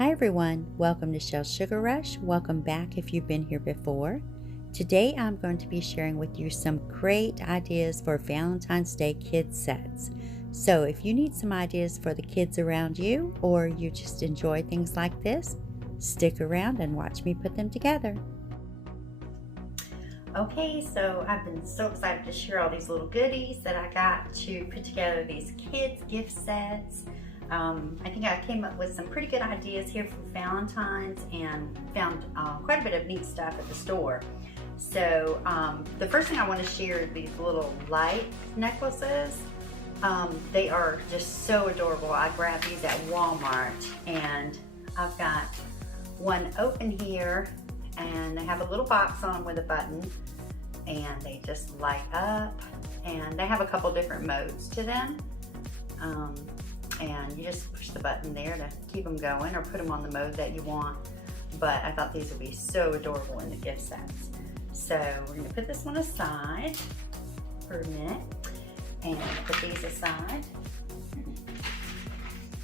Hi everyone, welcome to Shell's Sugar Rush. Welcome back if you've been here before. Today I'm going to be sharing with you some great ideas for Valentine's Day kid sets. So if you need some ideas for the kids around you, or you just enjoy things like this, stick around and watch me put them together. Okay, so I've been so excited to share all these little goodies that I got to put together these kids gift sets. I think I came up with some pretty good ideas here for Valentine's and found quite a bit of neat stuff at the store. So the first thing I want to share are these little light necklaces. They are just so adorable. I grabbed these at Walmart, and I've got one open here, and they have a little box on them with a button, and they just light up, and they have a couple different modes to them. And you just push the button there to keep them going or put them on the mode that you want. But I thought these would be so adorable in the gift sets. So we're gonna put this one aside for a minute and put these aside.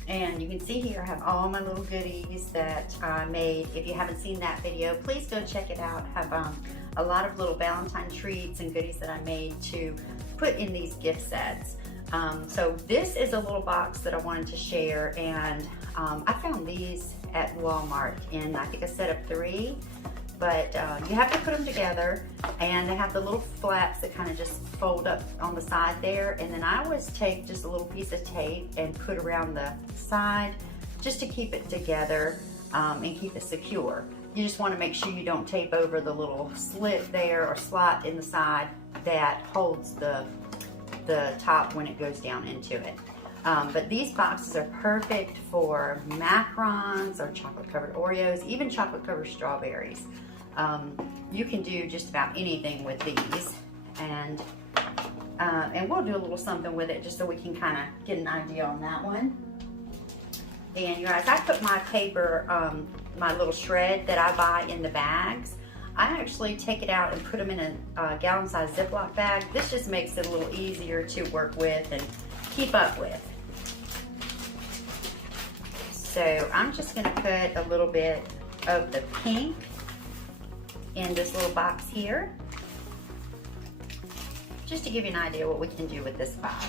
And you can see here I have all my little goodies that I made. If you haven't seen that video, please go check it out. I have a lot of little Valentine treats and goodies that I made to put in these gift sets. So this is a little box that I wanted to share, and I found these at Walmart in I think a set of 3, but you have to put them together, and they have the little flaps that kind of just fold up on the side there, and then I always take just a little piece of tape and put around the side just to keep it together and keep it secure. You just want to make sure you don't tape over the little slit there or slot in the side that holds the top when it goes down into it. But these boxes are perfect for macarons or chocolate covered Oreos, even chocolate covered strawberries. You can do just about anything with these, and we'll do a little something with it just so we can kind of get an idea on that one. And you guys, I put my paper, my little shred that I buy in the bags. I actually take it out and put them in a gallon-sized Ziploc bag. This just makes it a little easier to work with and keep up with. So I'm just gonna put a little bit of the pink in this little box here, just to give you an idea what we can do with this box.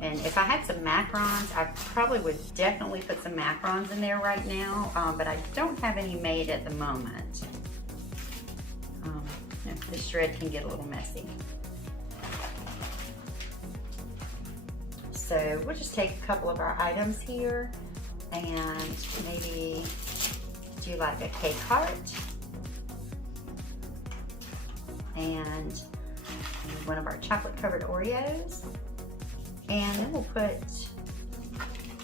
And if I had some macarons, I probably would definitely put some macarons in there right now, but I don't have any made at the moment. The shred can get a little messy. So we'll just take a couple of our items here and maybe do like a cake heart and one of our chocolate covered Oreos. And then we'll put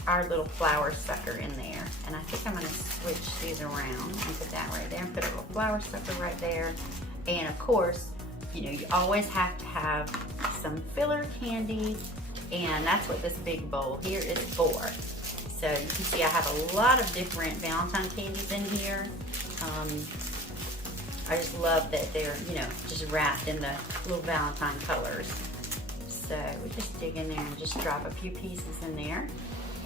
our little flower sucker in there. And I think I'm gonna switch these around and put that right there and put a little flower sucker right there. And of course, you know, you always have to have some filler candy, and that's what this big bowl here is for. So you can see I have a lot of different Valentine candies in here. I just love that they're, you know, just wrapped in the little Valentine colors. So we just dig in there and just drop a few pieces in there.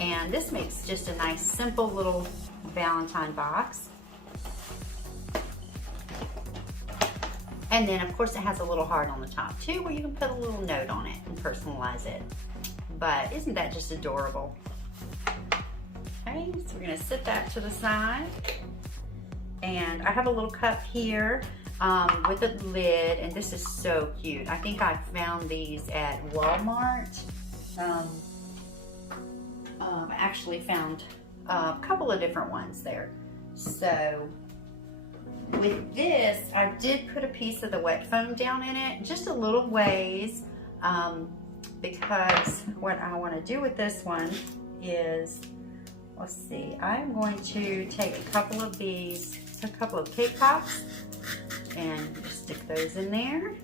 And this makes just a nice, simple little Valentine box. And then of course it has a little heart on the top too, where you can put a little note on it and personalize it. But isn't that just adorable? Okay, so we're gonna set that to the side. And I have a little cup here with a lid, and this is so cute. I think I found these at Walmart. I actually found a couple of different ones there. So with this, I did put a piece of the wet foam down in it, just a little ways, because what I want to do with this one is, let's see, I'm going to take a couple of these, a couple of cake pops, and stick those in there.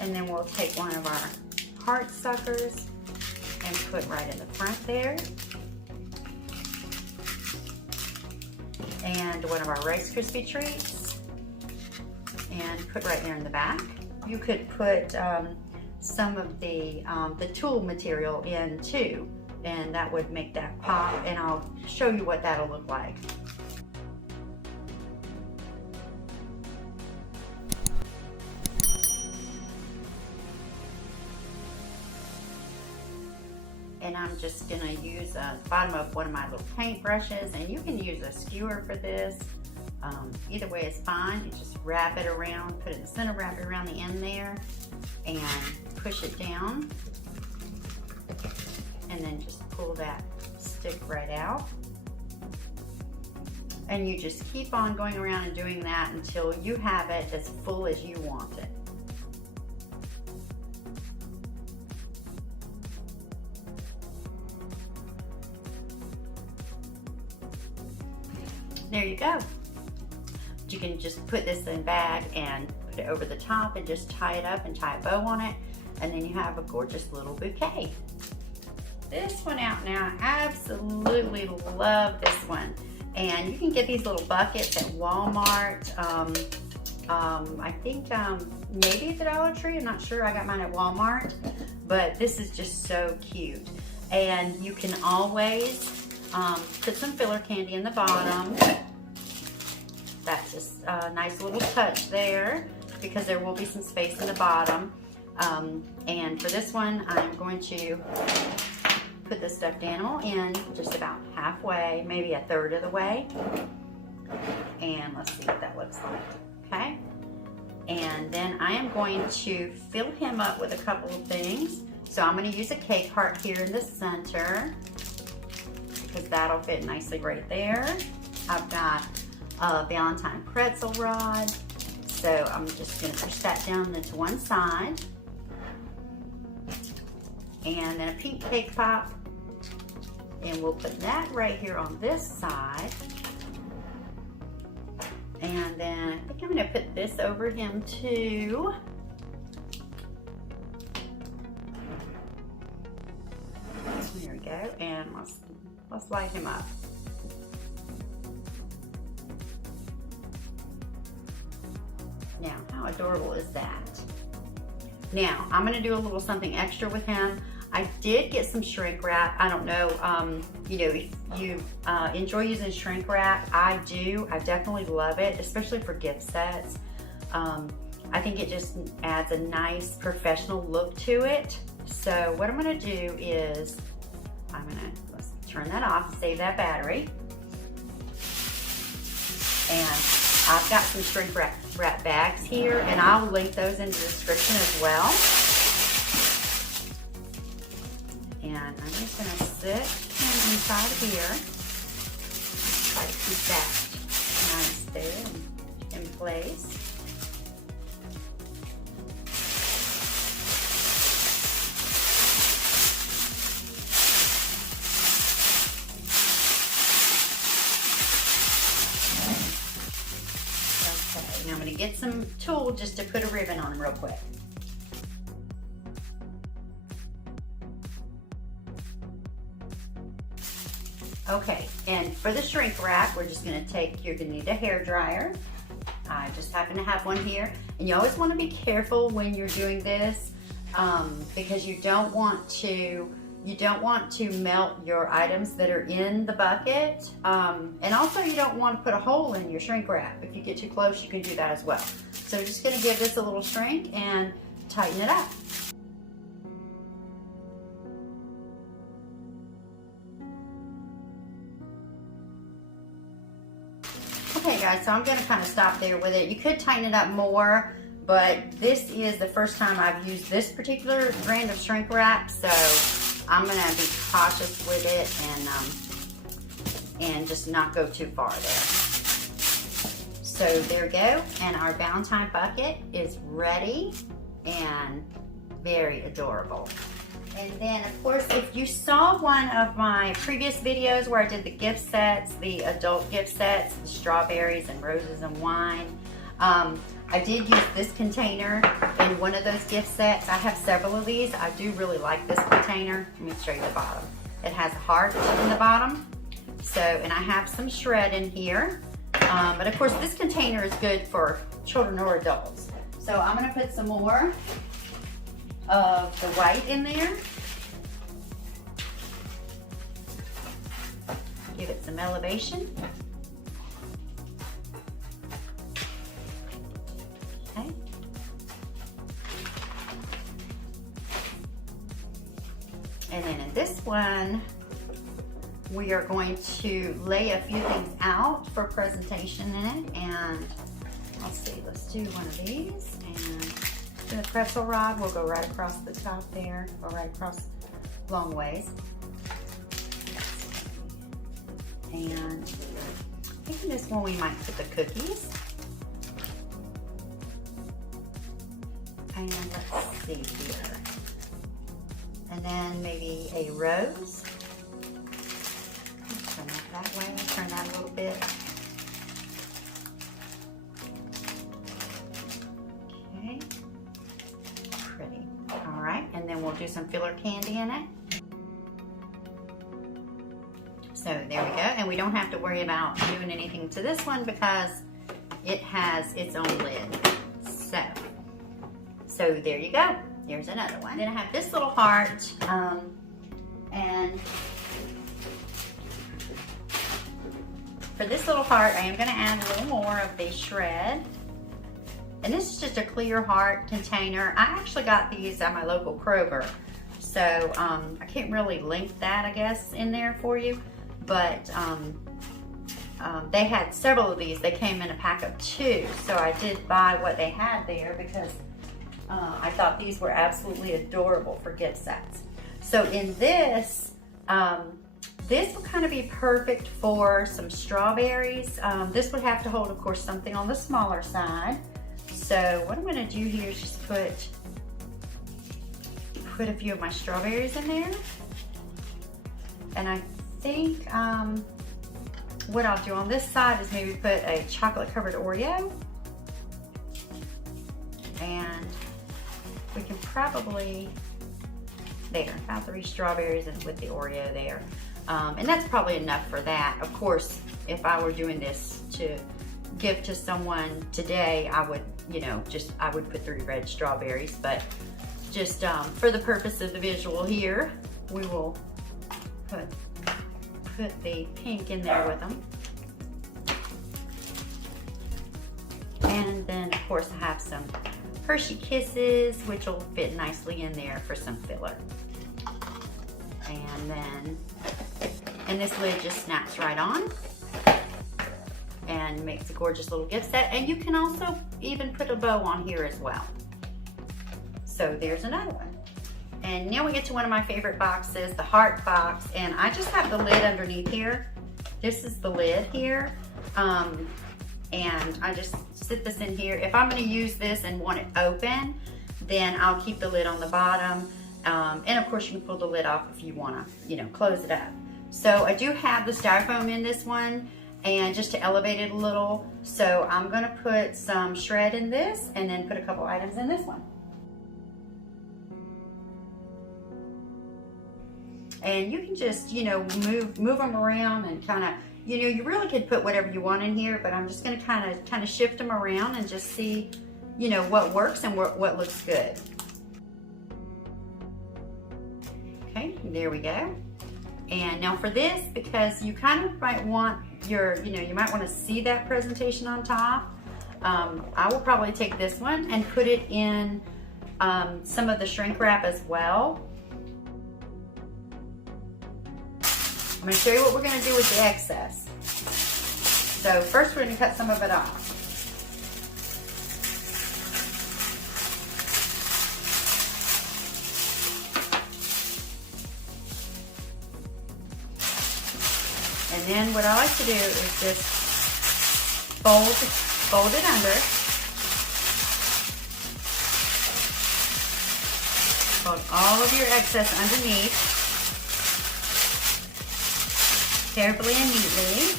And then we'll take one of our heart suckers and put right in the front there. And one of our Rice Krispie treats and put right there in the back. You could put some of the tulle material in too, and that would make that pop, and I'll show you what that'll look like. And I'm just gonna use the bottom of one of my little paint brushes, and you can use a skewer for this. Either way is fine. You just wrap it around, put it in the center, wrap it around the end there, and push it down. And then just pull that stick right out. And you just keep on going around and doing that until you have it as full as you want it. There you go. You can just put this in a bag and put it over the top and just tie it up and tie a bow on it, and then you have a gorgeous little bouquet. This one out now, I absolutely love this one. And you can get these little buckets at Walmart. I think maybe at the Dollar Tree, I'm not sure. I got mine at Walmart, but this is just so cute. And you can always put some filler candy in the bottom. That's just a nice little touch there, because there will be some space in the bottom. And for this one, I'm going to put the stuffed animal in just about halfway, maybe a third of the way. And let's see what that looks like, okay? And then I am going to fill him up with a couple of things. So I'm gonna use a cake heart here in the center, because that'll fit nicely right there. I've got a Valentine pretzel rod, so I'm just gonna push that down into one side. And then a pink cake pop, and we'll put that right here on this side. And then I think I'm gonna put this over him too. There we go, and let's light him up. Now, how adorable is that? Now, I'm gonna do a little something extra with him. I did get some shrink wrap. I don't know, you know, if you enjoy using shrink wrap. I do. I definitely love it, especially for gift sets. I think it just adds a nice professional look to it. So what I'm gonna do is, let's turn that off, save that battery. And I've got some shrink wrap bags here, and I'll link those in the description as well. And I'm just gonna sit him inside of here. Try to keep that nice there in place. Okay, now I'm gonna get some tulle just to put a ribbon on him real quick. Okay, and for the shrink wrap, we're just gonna take, you're gonna need a hair dryer. I just happen to have one here. And you always wanna be careful when you're doing this, because you don't want to melt your items that are in the bucket. And also you don't want to put a hole in your shrink wrap. If you get too close, you can do that as well. So we're just gonna give this a little shrink and tighten it up. Okay guys, so I'm gonna kind of stop there with it. You could tighten it up more, but this is the first time I've used this particular brand of shrink wrap, so I'm gonna be cautious with it and just not go too far there. So there we go, and our Valentine bucket is ready and very adorable. And then, of course, if you saw one of my previous videos where I did the gift sets, the adult gift sets, the strawberries and roses and wine, I did use this container in one of those gift sets. I have several of these. I do really like this container. Let me show you the bottom. It has a heart in the bottom. So, and I have some shred in here. But of course, this container is good for children or adults. So I'm gonna put some more of the white in there. some elevation. Okay. And then in this one, we are going to lay a few things out for presentation in it. And let's see, let's do one of these. And the pretzel rod will go right across the top there, or right across long ways. And I think in this one we might put the cookies. And let's see here. And then maybe a rose. Turn that way, turn that a little bit. Okay. Pretty. All right, and then we'll do some filler candy in it. So there we go, and we don't have to worry about doing anything to this one because it has its own lid. So there you go. Here's another one. Then I have this little heart, and for this little heart, I am going to add a little more of the shred. And this is just a clear heart container. I actually got these at my local Kroger, so I can't really link that, I guess, in there for you. But they had several of these. They came in a pack of 2, so I did buy what they had there because I thought these were absolutely adorable for gift sets. So in this, this will kind of be perfect for some strawberries. This would have to hold, of course, something on the smaller side. So what I'm going to do here is just put a few of my strawberries in there. And I think what I'll do on this side is maybe put a chocolate covered Oreo. And we can probably, there, about 3 strawberries and with the Oreo there. And that's probably enough for that. Of course, if I were doing this to give to someone today, I would, I would put 3 red strawberries, but just for the purpose of the visual here, we will put the pink in there with them. And then, of course, I have some Hershey Kisses, which will fit nicely in there for some filler. And this lid just snaps right on and makes a gorgeous little gift set. And you can also even put a bow on here as well. So there's another one. And now we get to one of my favorite boxes, the heart box. And I just have the lid underneath here. This is the lid here. And I just sit this in here. If I'm gonna use this and want it open, then I'll keep the lid on the bottom. And of course you can pull the lid off if you wanna, close it up. So I do have the styrofoam in this one, and just to elevate it a little. So I'm gonna put some shred in this and then put a couple items in this one. And you can just, move them around and kind of, you really could put whatever you want in here, but I'm just gonna kind of shift them around and just see, what works and what looks good. Okay, there we go. And now for this, because you kind of might want your, you might want to see that presentation on top, I will probably take this one and put it in some of the shrink wrap as well. I'm going to show you what we're going to do with the excess. So first we're going to cut some of it off. And then what I like to do is just fold it under. Fold all of your excess underneath, carefully and neatly.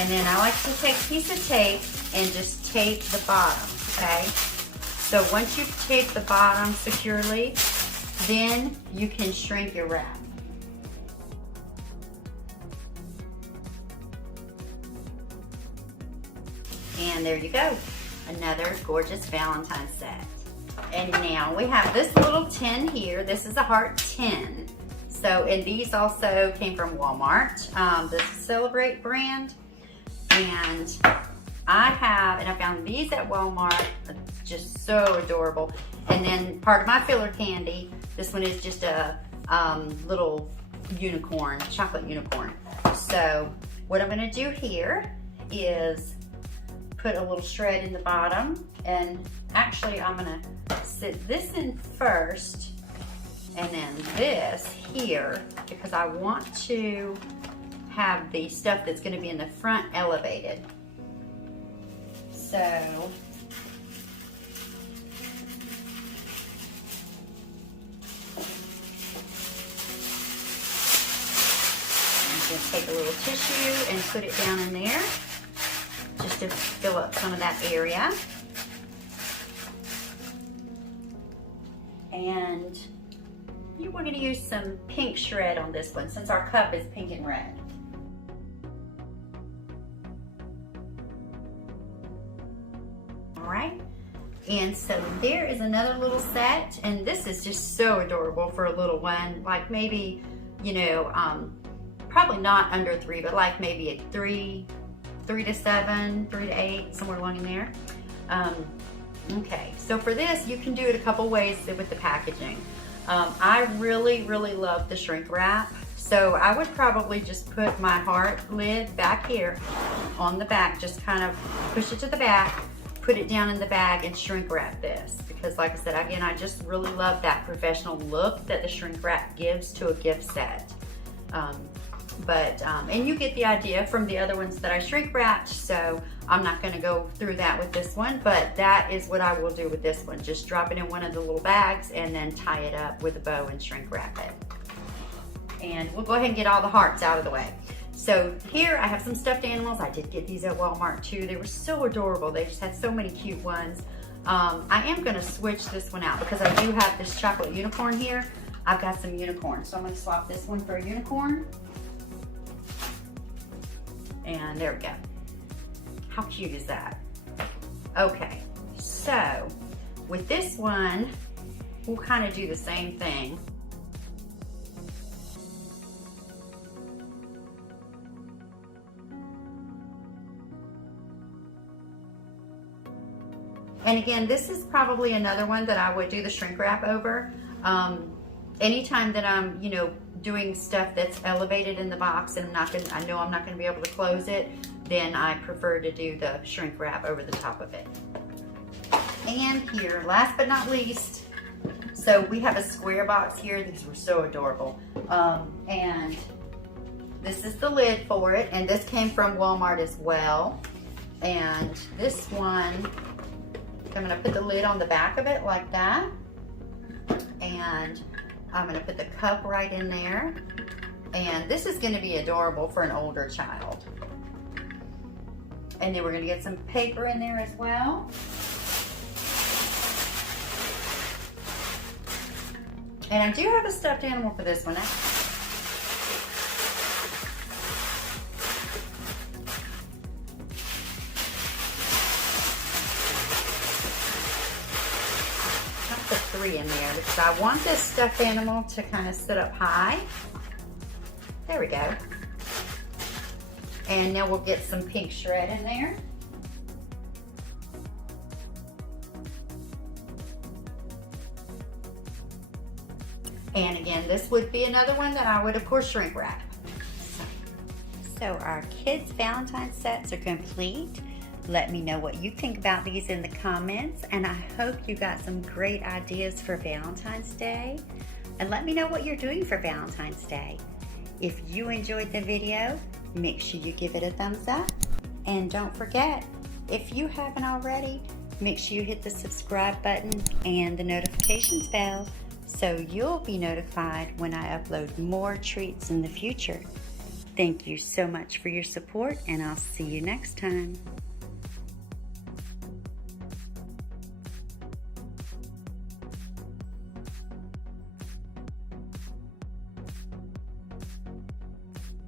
And then I like to take a piece of tape and just tape the bottom, okay? So once you've taped the bottom securely, then you can shrink your wrap. And there you go, another gorgeous Valentine set. And now we have this little tin here. This is a heart tin. So, and these also came from Walmart, the Celebrate brand. And I found these at Walmart, just so adorable. And then part of my filler candy, this one is just a little unicorn, chocolate unicorn. So what I'm gonna do here is put a little shred in the bottom, and actually I'm gonna sit this in first and then this here, because I want to have the stuff that's gonna be in the front elevated. So just take a little tissue and put it down in there just to fill up some of that area. And we're going to use some pink shred on this one since our cup is pink and red. All right. And so there is another little set, and this is just so adorable for a little one, like maybe, you know, probably not under 3, but like maybe at 3 to 7, 3 to 8, somewhere along in there. Okay, so for this, you can do it a couple ways with the packaging. I really love the shrink wrap, so I would probably just put my heart lid back here on the back, just kind of push it to the back, put it down in the bag and shrink wrap this, because like I said, again, I just really love that professional look that the shrink wrap gives to a gift set. And you get the idea from the other ones that I shrink wrapped, so I'm not going to go through that with this one, but that is what I will do with this one. Just drop it in one of the little bags and then tie it up with a bow and shrink wrap it. And we'll go ahead and get all the hearts out of the way. So here I have some stuffed animals. I did get these at Walmart too. They were so adorable. They just had so many cute ones. I am going to switch this one out because I do have this chocolate unicorn here. I've got some unicorns, so I'm going to swap this one for a unicorn. And there we go. How cute is that? Okay, so with this one, we'll kind of do the same thing. And again, this is probably another one that I would do the shrink wrap over. Anytime that I'm, you know, doing stuff that's elevated in the box and I know I'm not gonna be able to close it, then I prefer to do the shrink wrap over the top of it. And here, last but not least, so we have a square box here. These were so adorable. And this is the lid for it, and this came from Walmart as well. And this one, I'm gonna put the lid on the back of it like that. And I'm gonna put the cup right in there. And this is gonna be adorable for an older child. And then we're gonna get some paper in there as well. And I do have a stuffed animal for this one. I'll put 3 in there because I want this stuffed animal to kind of sit up high. There we go. And now we'll get some pink shred in there. And again, this would be another one that I would, of course, shrink wrap. So our kids' Valentine sets are complete. Let me know what you think about these in the comments, and I hope you got some great ideas for Valentine's Day. And let me know what you're doing for Valentine's Day. If you enjoyed the video, make sure you give it a thumbs up. And don't forget, if you haven't already, make sure you hit the subscribe button and the notifications bell so you'll be notified when I upload more treats in the future. Thank you so much for your support, and I'll see you next time.